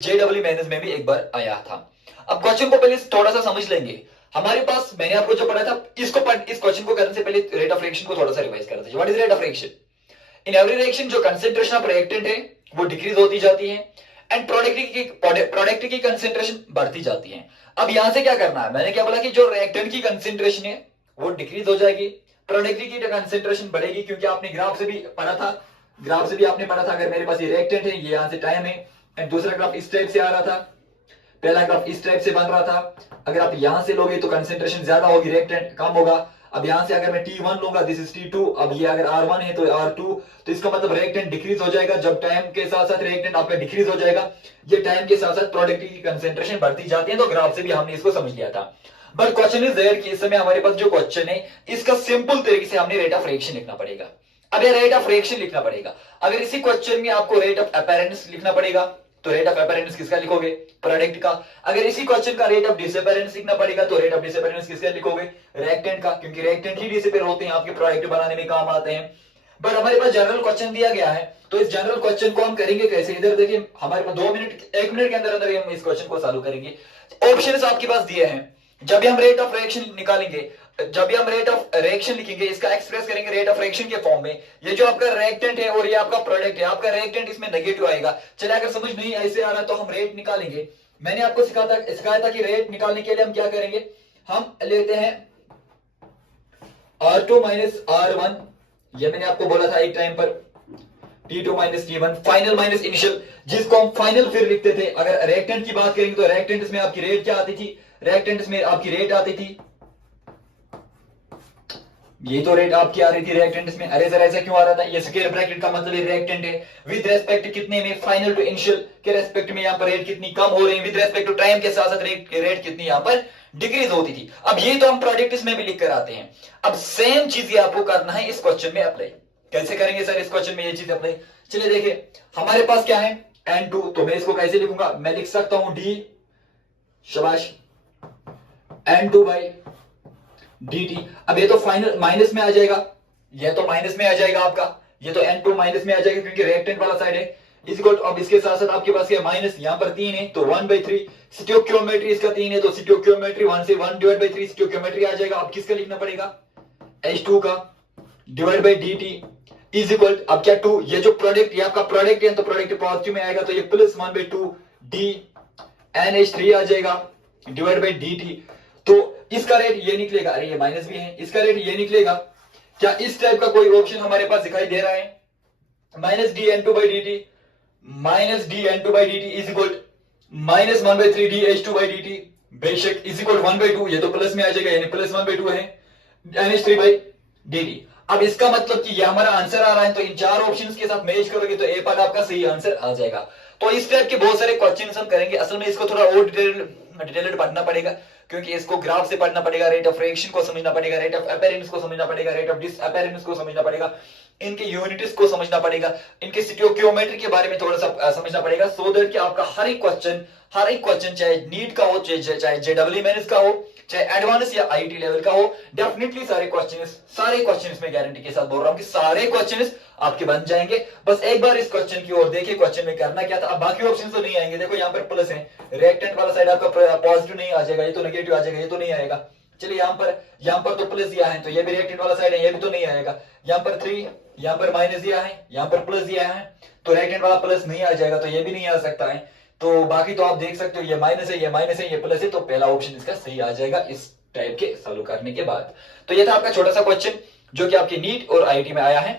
JW mains में भी एक बार आया था। अब क्वेश्चन को पहले थोड़ा सा समझ लेंगे। हमारे पास मैंने आपको जो पढ़ा था इस क्वेश्चन को करने से पहले रेट ऑफ रिएक्शन को थोड़ा सा रिवाइज करते हैं। What is rate of reaction? In every reaction जो कंसेंट्रेशन ऑफ रिएक्टेंट है वो डिक्रीज होती जाती है एंड प्रोडक्ट की कंसेंट्रेशन बढ़ती जाती है। अब यहां से क्या करना है, मैंने क्या बोला कि जो रिएक्टेंट की कंसेंट्रेशन है वो डिक्रीज हो जाएगी, प्रोडक्ट की कंसेंट्रेशन बढ़ेगी, क्योंकि आपने ग्राफ से भी पढ़ा था, अगर मेरे पास ये रिएक्टेंट है, ये यहां से टाइम है एंड दूसरा ग्राफ इस टाइप से आ रहा था, पहला ग्राफ इस टाइप से बन रहा था। अगर आप यहां से लोगे तो कंसेंट्रेशन ज्यादा होगी, रिएक्टेंट कम होगा। अब यहां से अगर मैं T1 लूंगा, दिस इज T2, अब ये अगर R1 है तो R2, तो इसका मतलब रिएक्टेंट डिक्रीज हो जाएगा। जब टाइम के साथ साथ रिएक्टेंट आपका डिक्रीज हो जाएगा, ये टाइम के साथ साथ प्रोडक्ट की कंसेंट्रेशन बढ़ती जाती है। तो ग्राफ से भी हमने इसको समझ लिया था। बट क्वेश्चन इज देयर कि इस समय हमारे पास जो क्वेश्चन है इसका सिंपल तरीके से हमने रेट ऑफ रिएक्शन लिखना पड़ेगा। अब ये रेट ऑफ रिएक्शन लिखना पड़ेगा। अगर इसी क्वेश्चन में आपको रेट ऑफ अपीयरेंस लिखना पड़ेगा तो रेट ऑफ अपीयरेंस किसका लिखोगे? प्रोडक्ट का। अगर इसी क्वेश्चन का रेट ऑफ डिसअपीयरेंस लिखना पड़ेगा तो रेट ऑफ डिसअपीयरेंस किसका लिखोगे? रिएक्टेंट का, क्योंकि रिएक्टेंट ही डिसअपीयर होते हैं, आपके प्रोडक्ट बनाने में काम आते हैं। बट हमारे पास जनरल क्वेश्चन दिया गया है, तो इस जनरल क्वेश्चन को हम करेंगे कैसे? इधर देखिए, हमारे पास 1 मिनट के अंदर अंदर हम इस क्वेश्चन को सॉल्व करेंगे। ऑप्शंस आपके पास दिए हैं। जब भी हम रेट ऑफ रिएक्शन निकालेंगे, जब भी हम रेट ऑफ रिएक्शन लिखेंगे, इसका एक्सप्रेस करेंगे रेट ऑफ रिएक्शन के फॉर्म में। ये जो आपका रिएक्टेंट है और ये आपका प्रोडक्ट है, आपका रिएक्टेंट इसमें नेगेटिव आएगा। चलिए, अगर समझ नहीं ऐसे आ रहा तो हम रेट निकालेंगे। मैंने आपको सिखाया था कि रेट निकालने के लिए हम क्या करेंगे, हम लेते हैं R2 माइनस R1, ये मैंने आपको बोला था एक टाइम पर, T2 minus T1, final minus initial, जिसको हम फाइनल फिर लिखते थे। अगर रिएक्टेंट की बात करेंगे तो रिएक्टेंट में आपकी रेट क्या आती थी? रिएक्टेंट में आपकी रेट आती थी, ये तो रेट आपकी आ रही थी रिएक्टेंट में। अरे जरा ऐसा क्यों आ रहा था? ये स्क्वायर ब्रैकेट का मतलब रिएक्टेंट है विद रेस्पेक्ट कितने में? फाइनल टू इनिशियल के रेस्पेक्ट में यहाँ पर रेट कितनी कम हो रही है, विद रेस्पेक्ट टू टाइम के साथ साथ रेट कितनी यहाँ पर डिक्रीज होती थी। अब ये तो हम प्रोडक्ट में भी लिख कर आते हैं। अब सेम चीज ये आपको करना है इस क्वेश्चन में अप्लाई। कैसे करेंगे सर इस क्वेश्चन में ये चीज अप्लाई? चलिए देखिए, हमारे पास क्या है N2, तो मैं इसको कैसे लिखूंगा? मैं लिख सकता हूं D, शाबाश, N2 बाई dt। अब ये तो फाइनल माइनस में आ जाएगा, ये तो माइनस में आ जाएगा आपका, ये तो N2 माइनस में आ जाएगा क्योंकि रिएक्टेंट वाला साइड है। इस इक्वल, अब इसके साथ साथ आपके पास क्या माइनस, यहाँ पर 3 है तो 1/3, स्टोइकियोमेट्री इसका 3 है तो स्टोइकियोमेट्री 1 से 1/3 स्टोइकियोमेट्री आ जाएगा। अब किसका लिखना पड़ेगा? H2 का divide by dt is equal, अब क्या 2, ये जो प्रोडक्ट, ये आपका प्रोडक्ट है तो प्रोडक्ट पॉजिटिव में आएगा तो ये प्लस 1/2 d NH3 आ जाएगा डिवाइड बाई dt। तो इसका रेट ये निकलेगा, अरे ये माइनस भी है, इसका रेट ये निकलेगा। क्या इस टाइप का कोई ऑप्शन हमारे पास दिखाई दे रहा है? Minus D N two by D T, minus D N two by D T is equal minus 1/3 D H two by D T, बेशक इज इक्वल 1/2, ये तो प्लस में आ जाएगा, यानी प्लस 1/2 है NH3 बाई डी टी। अब इसका मतलब कि ये हमारा आंसर आ रहा है, तो इन 4 ऑप्शंस के साथ मैच करोगे तो ए पार्ट आपका सही आंसर आ जाएगा। तो इस टाइप के बहुत सारे क्वेश्चंस हम करेंगे। असल में इसको थोड़ा और डिटेल्ड पढ़ना पड़ेगा, क्योंकि इसको ग्राफ से पढ़ना पड़ेगा, रेट ऑफ रिएक्शन को समझना पड़ेगा, रेट ऑफ अपीयरेंस को समझना पड़ेगा, रेट ऑफ डिसअपीयरेंस को समझना पड़ेगा, इनके यूनिट्स को समझना पड़ेगा, इनके स्टोइकियोमेट्री के बारे में थोड़ा सा समझना पड़ेगा, सो दैट कि आपका हर एक क्वेश्चन चाहे नीट का हो, चाहे जेडब्ल्यू मेंस का हो, चाहे एडवांस या आईटी लेवल का हो, डेफिनेटली सारे क्वेश्चंस में गारंटी के साथ बोल रहा हूं कि सारे क्वेश्चंस आपके बन जाएंगे। बस एक बार इस क्वेश्चन की ओर देखिए, क्वेश्चन में करना क्या था। अब बाकी ऑप्शन तो नहीं आएंगे, देखो यहाँ पर प्लस है, रिएक्टेंट वाला साइड आपका पॉजिटिव नहीं आ जाएगा, ये तो नेगेटिव आ जाएगा, ये तो नहीं आएगा। चलिए यहाँ पर तो प्लस दिया है तो ये भी रिएक्टेंट वाला साइड है, ये भी तो नहीं आएगा। यहाँ पर 3, यहाँ पर माइनस दिया है, यहाँ पर प्लस दिया है, तो रिएक्टेंट वाला प्लस नहीं आ जाएगा, तो ये भी नहीं आ सकता है। तो बाकी तो आप देख सकते हो, ये माइनस है, ये माइनस है, ये प्लस है, तो पहला ऑप्शन इसका सही आ जाएगा इस टाइप के सॉल्व करने के बाद। तो ये था आपका छोटा सा क्वेश्चन जो कि आपके नीट और आईआईटी में आया है।